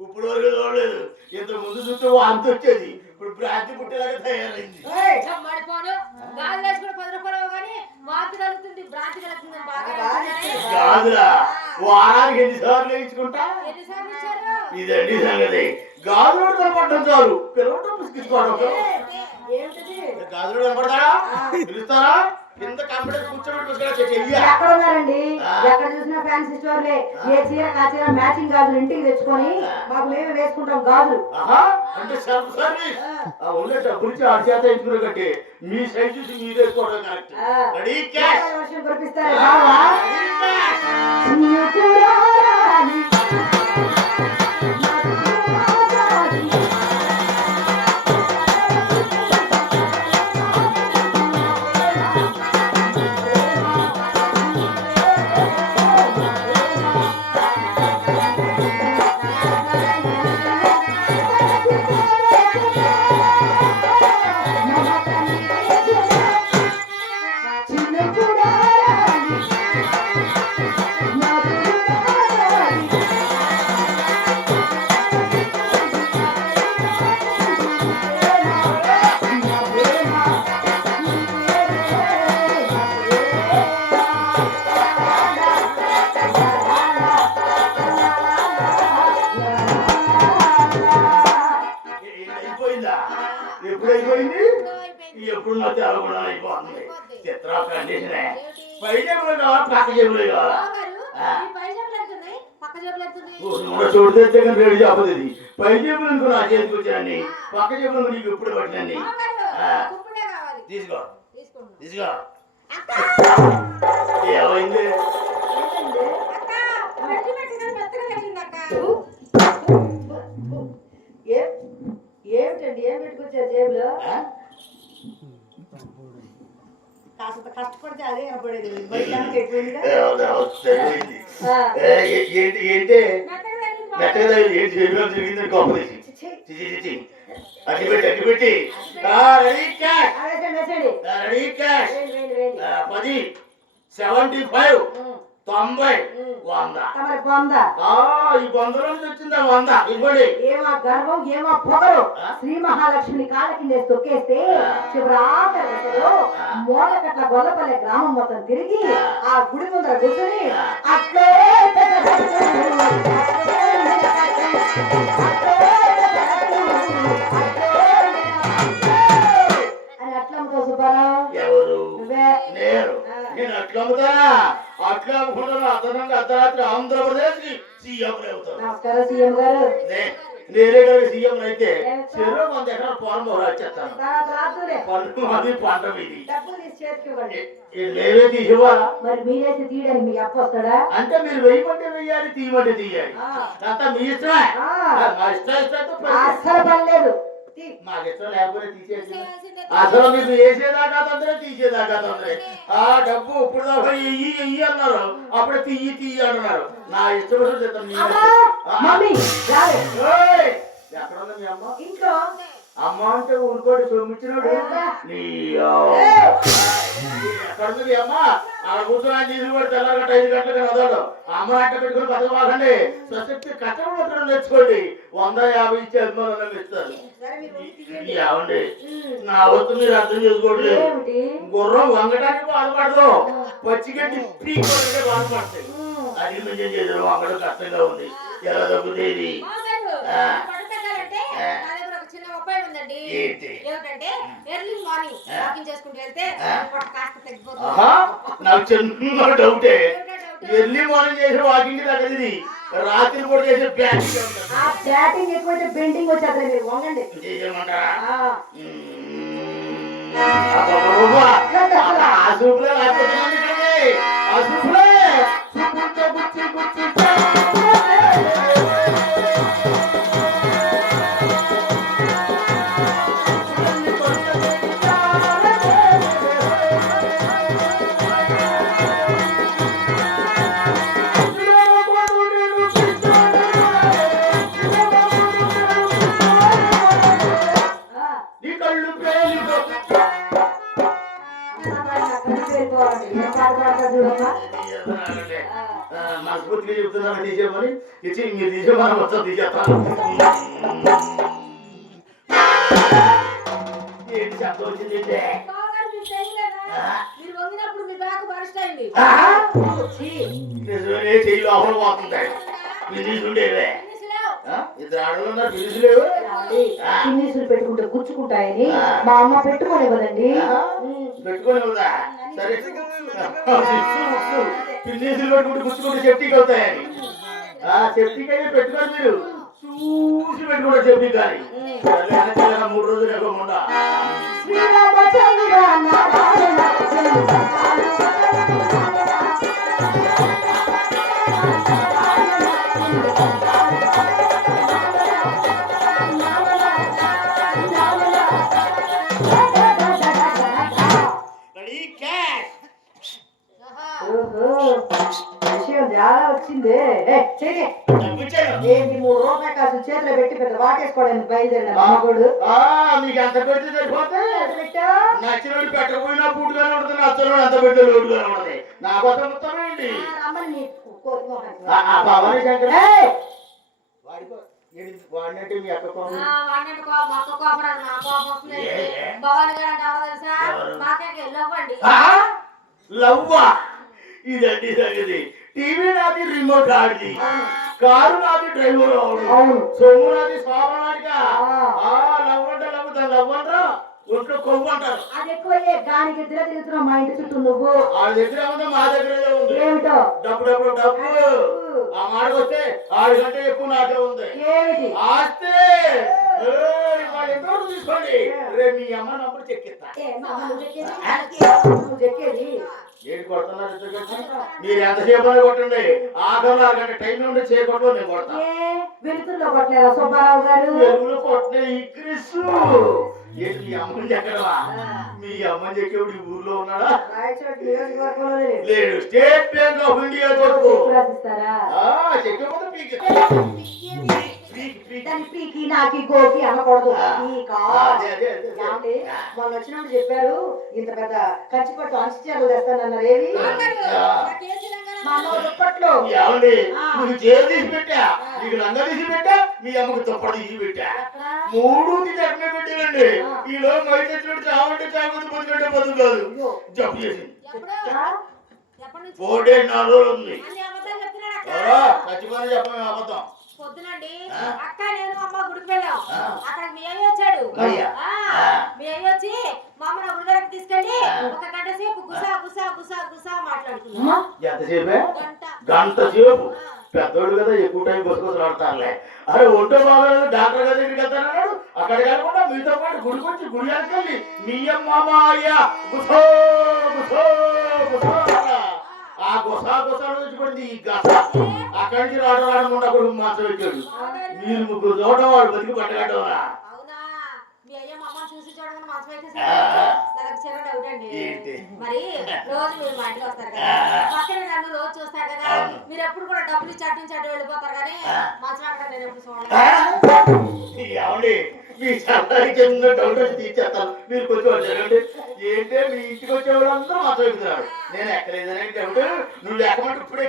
ఇప్పుడు వరకు చూడలేదు. ఇంత ముందు చూస్తే వాంతి వచ్చేది, ఇప్పుడు భ్రాంతి పుట్టేలాగా తయారైంది. కాదురా, వారానికి ఎన్నిసార్లు వేయించుకుంటా. ఇదండి సంగతి. గాజులు కనపడటం చాలు, పిలవటం పిసికించుకోవడం. గాజులు కనపడతారా? పిలుస్తారా? కింద కంప్యూటర్ కూర్చోబెట్టి ఎక్కడ ఉన్నారండి? ఎక్కడ చూసినా ఫ్యాన్సీ స్టోర్లే. ఏ చీర కా చీర మ్యాచింగ్ గాజులు ఇంటికి తెచ్చుకొని మాకు మేమే వేసుకుంటాం గాజులు. అంటే సెల్ఫ్ సర్వీస్. ఉండే డబ్బులిచ్చి ఆ చేత ఎంచుకునే కంటే మీ సైజ్ చూసి మీరు వేసుకోవడం కరెక్ట్. రెడీ క్యాష్ వర్షం కురిపిస్తారు. ఎప్పుడైపోయింది? ఎప్పుడు నా తెలగొండ అయిపోతుంది. చిత్ర కండిషనే. పై జేబులు కావాలా, పక్క జేబులు కావాలా? చోటు తెస్తే కానీ రేడు చెప్పదు. ఇది పై జేబులు అనుకో నా చేతికి వచ్చానండి, పక్క జేబులు నీకు ఎప్పుడు పట్టినండి. తీసుకో తీసుకో. ఏమైంది? ఏమిటండి, ఏం పెట్టుకొచ్చారు జేబులో? కాస్త కష్టపడితే అదే కనపడేది. ఏంటి అగ్గిపెట్టి 10 75 90 100. ఈ 100 వచ్చిందా 100? ఇవ్వండి. ఏమా గర్వం, ఏమా పొగరు. శ్రీ మహాలక్ష్మిని కాళ్ళ కింద తొక్కేస్తే చివరాఖరు మోడకట్ల గొల్లపల్లె గ్రామం మొత్తం తిరిగి ఆ గుడి ముందర కూర్చొని అట్లే అని అట్లమ్మతో సుబ్బారావు. ఎవరు? నేను అట్లా అమ్ముతానా? అట్లా అమ్ముకుంటాను. అదనంగా అర్ధరాత్రి ఆంధ్రప్రదేశ్ కి సీఎం అవుతాను. నమస్కారం సీఎం గారు. నేనే కనుక సీఎం అయితే చెరువు 100 ఎకరాల పొలం వచ్చేస్తాను. పన్ను అది పంట మీది. నేనే తీసివ్వాలా? మరి మీరైతే తీయడానికి మీకు అప్పు వస్తాడా? అంటే మీరు వేయమంటే వేయాలి, తీయమంటే తీయాలి. అంతా మీ ఇష్టమే. మా ఇష్టం అస్సలు పని లేదు. మాకు ఇష్టం లేకపోతే తీసేసి అసలు మీకు వేసేదాకా తొందరే, తీసేదాకా తొందరే. ఆ డబ్బు ఇప్పుడు దాకా ఇయ్యి అన్నారు, అప్పుడే తీయి అంటున్నారు. నా ఇష్టం చెప్తాను. ఎక్కడ ఉంది మీ అమ్మ? ఇంట్లో. అమ్మ అంటే ఊరుకోటి సొమ్మిచ్చినాడు. ఎక్కడ ఉంది అమ్మ? ఆడ కూర్చొని తీసుకుని తెల్లగట్ట 5 గంటలకు వదలడు. అమ్మ అట్ట పెట్టుకుని బతకవాకండి. స్వశక్తి కట్టడం మాత్రం తెచ్చుకోండి. 150 ఇచ్చే అభిమానం ఇస్తారు. ఏమండి, నా వస్తు మీరు అర్థం చేసుకోండి. గుర్రం వంగటానికి బాధపడదు, పచ్చిగడ్డి పీకోవడానికి బాధపడతాయి. అది మంచిగా చేసారు. వంగడం కష్టంగా ఉంది. ఎలా తగ్గుతుంది? నాకు చిన్న డౌటే. ఎర్లీ మార్నింగ్ చేసే వాకింగ్ తగ్గది, రాత్రి కూడా చేసే బ్యాటింగ్ ఎక్కువైతే బెండింగ్ వచ్చేది. మీరు వంగండి. చేయమంటారా? అసూపులే అసూపులే అక్కడి నుంచి వెళ్ళిపోవాలండి ఏం పాట పాడతారు చూడమ్మా మనస్ఫూర్తిగా చెప్తున్నాను తీసేమని ఇచ్చి మీరు తీసేమని మొత్తం తీసేస్తాను ఏంటి శబ్దం వచ్చింది మీరు వంగినప్పుడు మీ బ్యాగ్ బరస్ట్ అయింది. నిజమే చెయ్యి లోపల పోతుంది బిజీస్ ఉండేవే ఇద్దరు ఆడలు ఉన్నారు బిజీస్ లేవు చిన్నీసులు పెట్టుకుంటే గుచ్చుకుంటాయని మా అమ్మ పెట్టుకోలేవదండి పెట్టుకొని ఉందా సరే పిన్నీసులు పెట్టుకుంటే గుచ్చుకుంటే సెప్టిక్ అవుతాయని సెప్టిక్ అయితే పెట్టుకోండి మీరు చూసి పెట్టుకుంటారు సెప్టిక్ కానీ 3 రోజులు ఎక్కకుండా విషయం చాలా వచ్చింది ఏంటి 3 రూపాయలు కాసు చేతిలో పెట్టి పెద్ద వాటేసుకోవడానికి బయలుదేరిన మగోడు మీకు ఎంత పెడితే సరిపోతే నచ్చినట్టు పెట్టకపోయినా పూటుగానే ఉంటుంది నచ్చడం ఎంత పెడితే లోటుగానే ఉంటుంది నా కోసం మొత్తం ఏంటి భవానీ శంకర్ వాడినట్టు మీ అక్క కోపం వాడినట్టు కోపం అక్క కోపం రాదు, నా కోపం వస్తుంది. భవాని గారు అంటే ఎవరో తెలుసా? మాకే లవ్వండి. లవ్వా ఇదండి సంగతి టీవీ నాది రిమోట్ ఆడిది కారు నాది డ్రైవర్ అవును సొమ్ము నాది శోభనాడిగా లవ్ అంటే లవ్ దాని లవ్ అంటారా ఒంట్లో కొవ్వు అంటారు అది ఎక్కువ దానికి ఎదురు తిరుగుతున్నావు మా ఇంటి చుట్టూ నువ్వు వాళ్ళ దగ్గర ఉంది మా దగ్గర ఉంది ఏమిటో డబ్బు డబ్బు డబ్బు ఆ మాటకు వస్తే 6 కంటే ఎక్కువ నాకే ఉంది ఏమిటి ఆస్తే వాళ్ళు ఎంతో తీసుకోండి రేపు మీ అమ్మ నంబర్ చెక్కిస్తా నువ్వు చెక్కేది ఏంటి కొడుతున్నారు మీరు ఎంతసేపు కొట్టండి ఆఖరు 6 గంట టైం ఉండి చేయకూడదు నేను కొడతా వెలుతురులో కొట్టలేదా సుబ్బారావు గారు వెలుగులో కొట్టే ఈ క్రిస్సు ఏంటి మీ అమ్మని చెక్కడవా మీ అమ్మని చెక్కేవాడు ఈ ఊర్లో ఉన్నాడా లేడు స్టేట్ బ్యాంక్ ఆఫ్ ఇండియా చెప్పు చెక్కకపోతే పీకి నాకి గోకి అనకూడదు మొన్న వచ్చినప్పుడు చెప్పారు ఇంత పెద్ద కంచిపట్టు అంచీలు తెస్తానన్నారు ఏవి దుప్పట్లో ఏమండి నువ్వు చీర తీసి పెట్టా నీకు లంగా తీసి పెట్టా మీ అమ్మకు దుప్పటి తీసి పెట్టా 3 తీసి అట్నే పెట్టానండి ఈలో మైకి వచ్చినట్టు చావంటే చావదు బతుకంటే బతుకు కాదు జబ్బు చేసింది 4 days 4 రోజులు ఉంది ఖచ్చితంగా చెప్పమే అబద్ధం పొద్దునండి అక్క నేను అమ్మ గుడికి వెళ్ళాం అక్కడ మీ అయ్య వచ్చాడు మీ అయ్య వచ్చి మా అమ్మ నా గుడి దగ్గరికి తీసుకెళ్ళి 1 గంట సేపు గుసా గుసా గుసా గుసా మాట్లాడుతున్నాం ఎంతసేపే గంట సేపు పెద్దోడు కదా ఎక్కువ టైం బస్సు ఆడతారులే అరే ఒంటో బాగాలేదు డాక్టర్ గారి దగ్గరికి వెళ్తానన్నాడు అక్కడ కాకుండా మీతో పాటు గుడికి వచ్చి గుడి వెనకెళ్ళి మీ అమ్మ అయ్య గుసో గుసో గుసో ఆ గుసా గుసా నుంచి పడింది ఈ గస అక్కడి నుంచి రావడం అక్కడ మాత్రం పెట్టాడు మీరు 3 చూడడం వాడు బతికి పట్టగట్టవరా అవునా మీ అయ్య మా అమ్మ చూసి చూడమని మంచం అయితే నాకు చిన్న డౌట్ అండి మరి రోజు మీరు మా ఇంటికి వస్తారు కదా పక్కన నన్ను రోజు చూస్తారు కదా మీరు ఎప్పుడు కూడా డబ్బులు ఇచ్చి అటు నుంచి అటు వెళ్ళిపోతారు కానీ మంచం అక్కడ నేను ఎప్పుడు చూడలేదు ఏమండి మీ సలహాకి చిన్న డౌట్ వచ్చి తీర్చేస్తాను మీరు కొంచెం జరగండి ఏంటంటే మీ ఇంటికి వచ్చేవాళ్ళు అందరూ మాత్రం ఎక్కుతున్నారు నేను ఎక్కలేదని డౌట్ నువ్వు ఎక్కమంటే ఇప్పుడే